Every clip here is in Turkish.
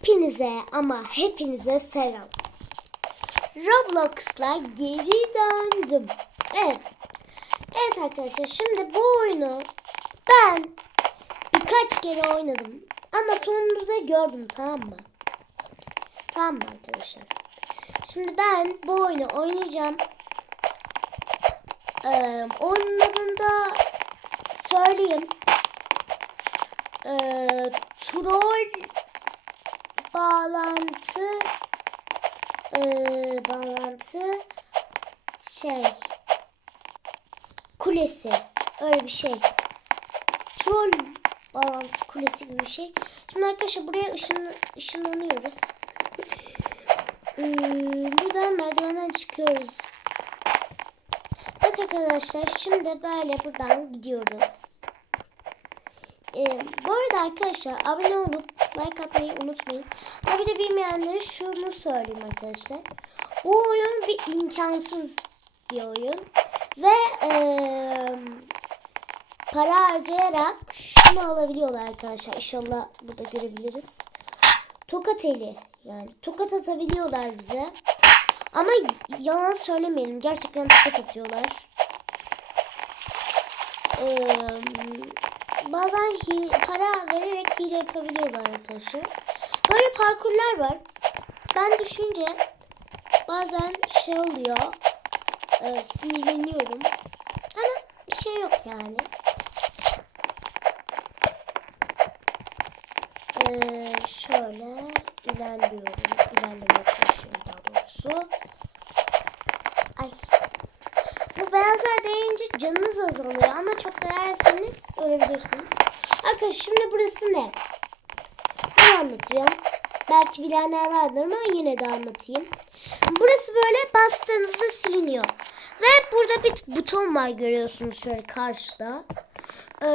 Hepinize ama hepinize selam. Roblox'la geri döndüm. Evet. Evet arkadaşlar şimdi bu oyunu ben birkaç kere oynadım. Ama sonunda da gördüm tamam mı? Tamam mı arkadaşlar? Şimdi ben bu oyunu oynayacağım. Ee, oyunun adını da söyleyeyim. Ee, troll bağlantı ee, bağlantı şey kulesi öyle bir şey. Troll bağlantısı kulesi gibi bir şey. Şimdi arkadaşlar buraya ışın, ışınlanıyoruz. Ee, buradan merdivenden çıkıyoruz. Evet arkadaşlar şimdi böyle buradan gidiyoruz. Ee, bu arada arkadaşlar abone olup like atmayı unutmayın. Ha bir de bilmeyenlere şunu söyleyeyim arkadaşlar. Bu oyun bir imkansız bir oyun. Ve ee, para harcayarak şunu alabiliyorlar arkadaşlar. İnşallah burada görebiliriz. Tokat eli. Yani tokat atabiliyorlar bize. Ama yalan söylemeyelim. Gerçekten tokat atıyorlar. Eee bazen hi para vererek hile yapabiliyorlar arkadaşlar. Böyle parkurlar var. Ben düşünce bazen şey oluyor. E, sinirleniyorum. Ama bir şey yok yani. E, şöyle ilerliyorum. İlerlemeye çalışıyorum daha doğrusu. Ay bu beyazlar değince canınız azalıyor ama çok değerseniz ölebilirsiniz. Arkadaşlar şimdi burası ne? Ne anlatacağım? Belki bilenler vardır ama yine de anlatayım. Burası böyle bastığınızda siliniyor. Ve burada bir buton var görüyorsunuz şöyle karşıda. Ee,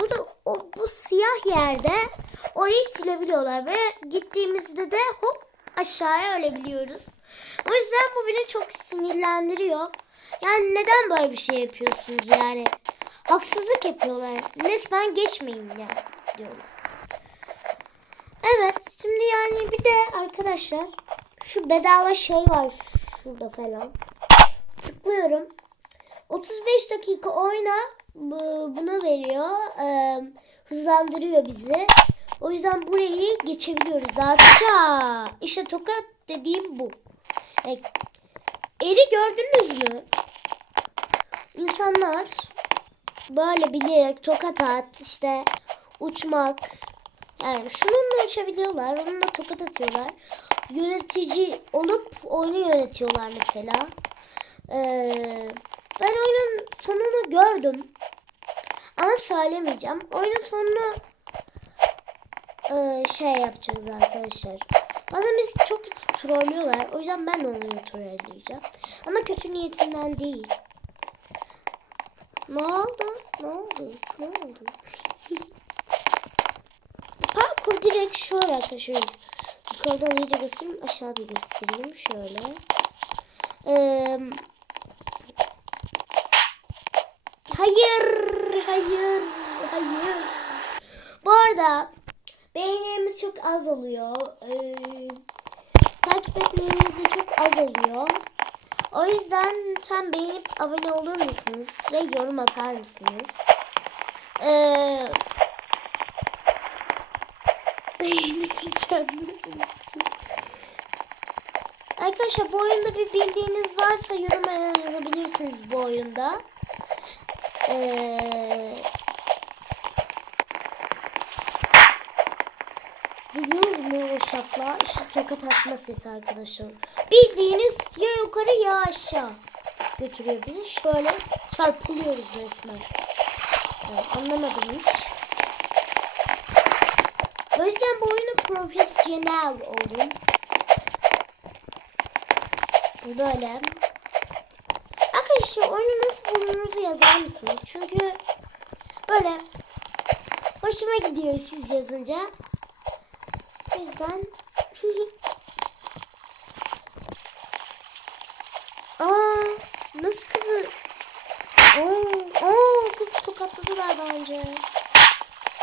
burada o, bu siyah yerde orayı silebiliyorlar ve gittiğimizde de hop aşağıya ölebiliyoruz. O yüzden bu beni çok sinirlendiriyor. Yani neden böyle bir şey yapıyorsunuz yani? Haksızlık yapıyorlar. Resmen geçmeyin ya diyorlar. Evet şimdi yani bir de arkadaşlar şu bedava şey var şurada falan. Tıklıyorum. 35 dakika oyna bu- buna veriyor. Hızlandırıyor bizi. O yüzden burayı geçebiliyoruz. Zaten işte tokat dediğim bu. Yani Eri gördünüz mü? İnsanlar böyle bilerek tokat at işte uçmak yani şununla uçabiliyorlar onunla tokat atıyorlar. Yönetici olup oyunu yönetiyorlar mesela. Ee, ben oyunun sonunu gördüm ama söylemeyeceğim. Oyunun sonunu e, şey yapacağız arkadaşlar. Bazen bizi çok trollüyorlar o yüzden ben de onları trolleyeceğim. Ama kötü niyetinden değil ne oldu? Ne oldu? Ne oldu? Parkur direkt şöyle arkadaşlar. Yukarıdan iyice göstereyim. Aşağıda göstereyim. Şöyle. Ee, hayır. Hayır. Hayır. Bu arada beğenilerimiz çok az oluyor. Ee, takip etmeniz de çok az oluyor. O yüzden lütfen beğenip abone olur musunuz ve yorum atar mısınız? Ee, ne diyeceğim? Arkadaşlar bu oyunda bir bildiğiniz varsa yorum yazabilirsiniz bu oyunda. Ee, Duyuyoruz mu şapla? İşte tokat atma sesi arkadaşlar. Bildiğiniz ya yukarı ya aşağı götürüyor bizi. Şöyle çarpılıyoruz resmen. Evet, anlamadım hiç. O yüzden bu oyunu profesyonel oldum. Böyle. Arkadaşlar oyunu nasıl bulduğunuzu yazar mısınız? Çünkü böyle hoşuma gidiyor siz yazınca. O yüzden Aa, nasıl kızı? Oo, oo, kızı tokatladılar bence.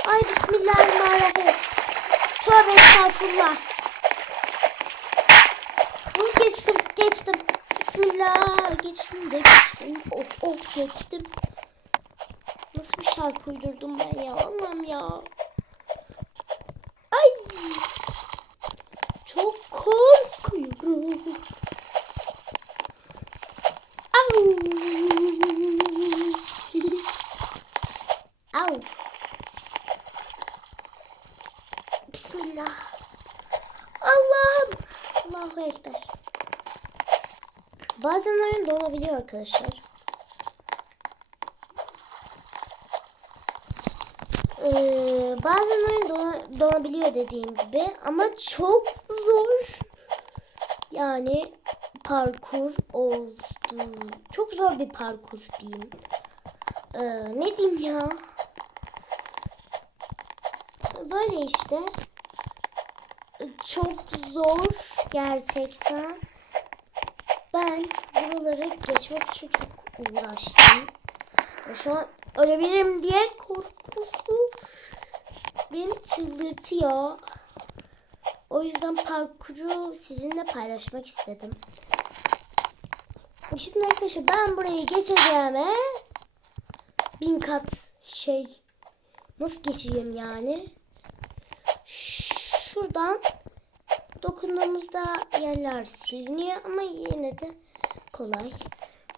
Ay bismillahirrahmanirrahim. Tövbe estağfurullah. Oh, geçtim geçtim. Bismillah geçtim de geçtim. Oh oh geçtim. Nasıl bir şarkı uydurdum ben ya Allah'ım ya. Ay. Çok korkuyorum. Au. Au. Bismillah. Allah'ım. Allahu Ekber. Bazen oyun donabiliyor arkadaşlar. Ee, bazen oyun dona- donabiliyor dediğim gibi ama çok zor. Yani parkur oldu. Çok zor bir parkur diyeyim. Ee, ne diyeyim ya? Böyle işte. Çok zor gerçekten. Ben buraları geçmek için çok uğraştım. Ve Şu an ölebilirim diye korkusu beni çıldırtıyor. O yüzden parkuru sizinle paylaşmak istedim. Şimdi arkadaşlar ben burayı geçeceğime bin kat şey nasıl geçeceğim yani? Şuradan dokunduğumuzda yerler siliniyor ama yine de kolay.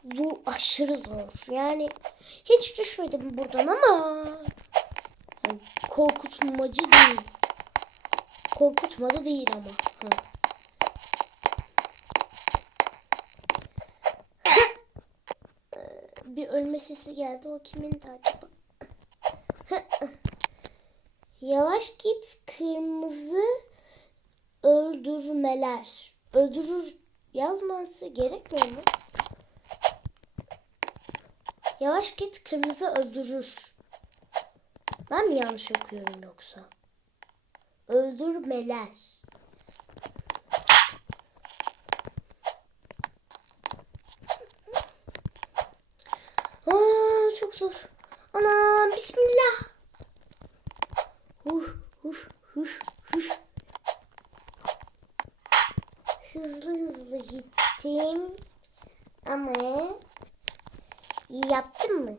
Bu aşırı zor. Yani hiç düşmedim buradan ama korkutmacı değil. Korkutmadı değil ama. Ha. Bir ölme sesi geldi. O kimindi acaba? Yavaş git kırmızı öldürmeler. Öldürür yazması gerekmiyor mu? Yavaş git kırmızı öldürür. Ben mi yanlış okuyorum yoksa? Öldürmeler. Aa, çok zor. Ana bismillah. Huh, huh, huh, gittim. Ama iyi yaptım mı?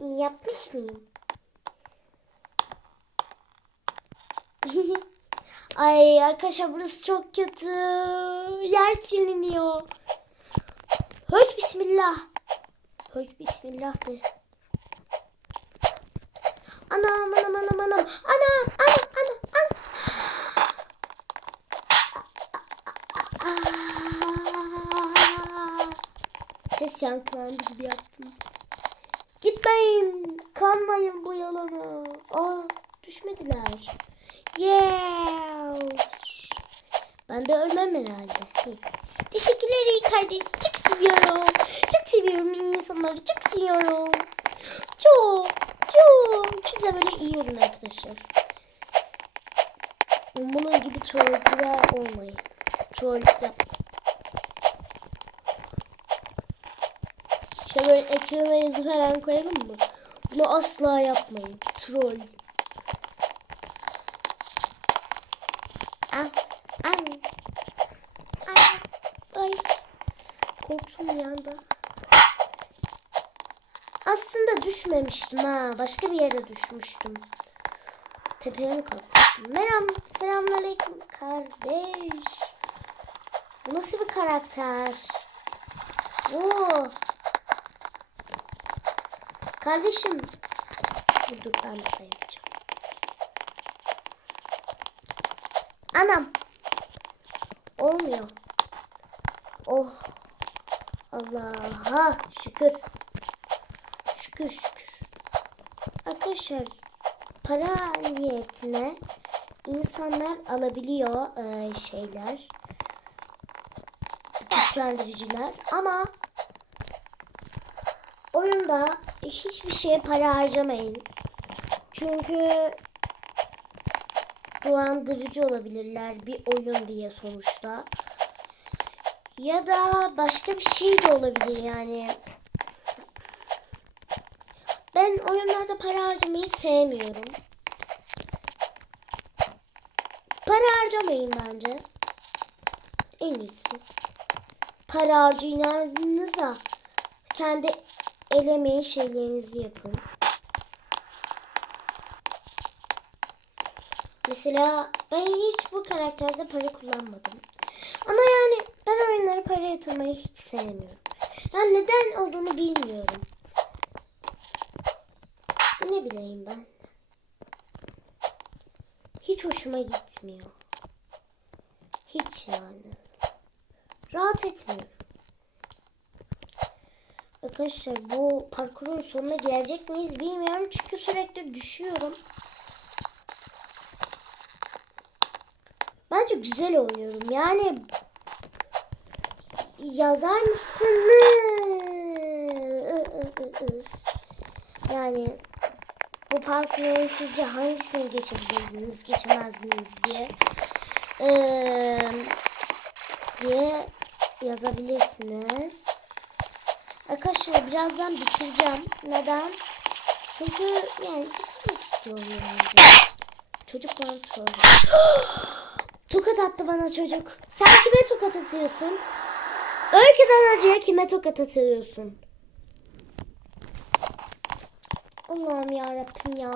Yapmış mıyım? Ay arkadaşlar burası çok kötü. Yer siliniyor. Höt bismillah. Höt bismillah de. Anam anam. Anam anam anam anam. Aa! Ses yankılandı gibi yaptım. Gitmeyin. Kanmayın bu yalana. Aa düşmediler. Yeah. Ben de ölmem herhalde. Teşekkürler iyi kardeş. Çok seviyorum. Çok seviyorum insanları. Çok seviyorum. Çok çok. Siz de böyle iyi olun arkadaşlar. Bunun gibi trollcüler olmayın. Troll yap. İşte böyle ekrana yazı falan koyalım mı? Bunu asla yapmayın. Troll. Al. Al. Al. Ay. Korktum bir anda. Aslında düşmemiştim ha. Başka bir yere düşmüştüm. Tepeye mi kalkmıştım? Merhaba. Selamünaleyküm kardeş. Bu nasıl bir karakter? Oo. Kardeşim. Dur, ben de yapacağım. Anam. Olmuyor. Oh. Allah'a şükür. Şükür şükür. Arkadaşlar para niyetine insanlar alabiliyor e, şeyler. Güçlendiriciler ama oyunda hiçbir şeye para harcamayın. Çünkü dolandırıcı olabilirler bir oyun diye sonuçta. Ya da başka bir şey de olabilir yani. Ben oyunlarda para harcamayı sevmiyorum. harcamayın bence. En iyisi. Para harcayacağınıza kendi el emeği şeylerinizi yapın. Mesela ben hiç bu karakterde para kullanmadım. Ama yani ben oyunlara para yatırmayı hiç sevmiyorum. Yani neden olduğunu bilmiyorum. Ne bileyim ben. Hiç hoşuma gitmiyor. Hiç yani. Rahat etmiyorum. Arkadaşlar bu parkurun sonuna gelecek miyiz bilmiyorum. Çünkü sürekli düşüyorum. Bence güzel oynuyorum. Yani yazar mısınız? Yani bu parkurun sizce hangisini geçebilirsiniz, geçemezdiniz diye ee, diye yazabilirsiniz. Arkadaşlar birazdan bitireceğim. Neden? Çünkü yani bitirmek istiyorum. Çocuk bana troll. Tokat attı bana çocuk. Sen kime tokat atıyorsun? Öyküden acıya kime tokat atıyorsun? Allah'ım yarabbim ya.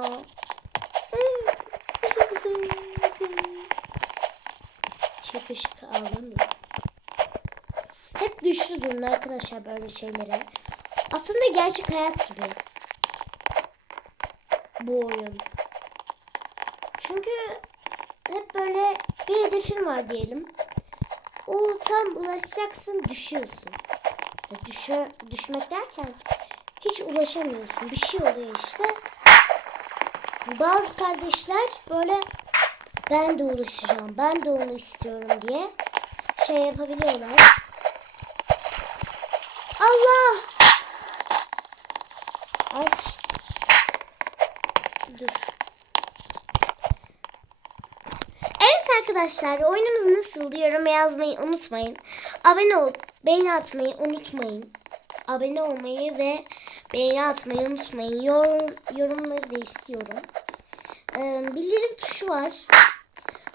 Şaka şaka ağlamıyorum. Güçlü durun arkadaşlar böyle şeylere. Aslında gerçek hayat gibi. Bu oyun. Çünkü hep böyle bir hedefin var diyelim. O tam ulaşacaksın düşüyorsun. Düşe, düşmek derken hiç ulaşamıyorsun. Bir şey oluyor işte. Bazı kardeşler böyle ben de ulaşacağım, ben de onu istiyorum diye şey yapabiliyorlar. Allah! Ay. Dur. Evet arkadaşlar oyunumuz nasıl yorum yazmayı unutmayın. Abone ol, beğeni atmayı unutmayın. Abone olmayı ve beğeni atmayı unutmayın. Yorum, yorumları da istiyorum. Ee, bildirim tuşu var.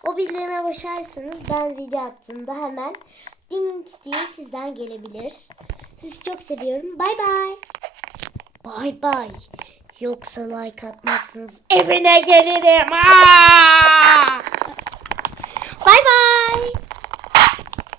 O bildirime basarsanız ben video attığımda hemen ding diye sizden gelebilir. Sizi çok seviyorum. Bay bay. Bay bay. Yoksa like atmazsınız. Evine gelirim. Bay bay.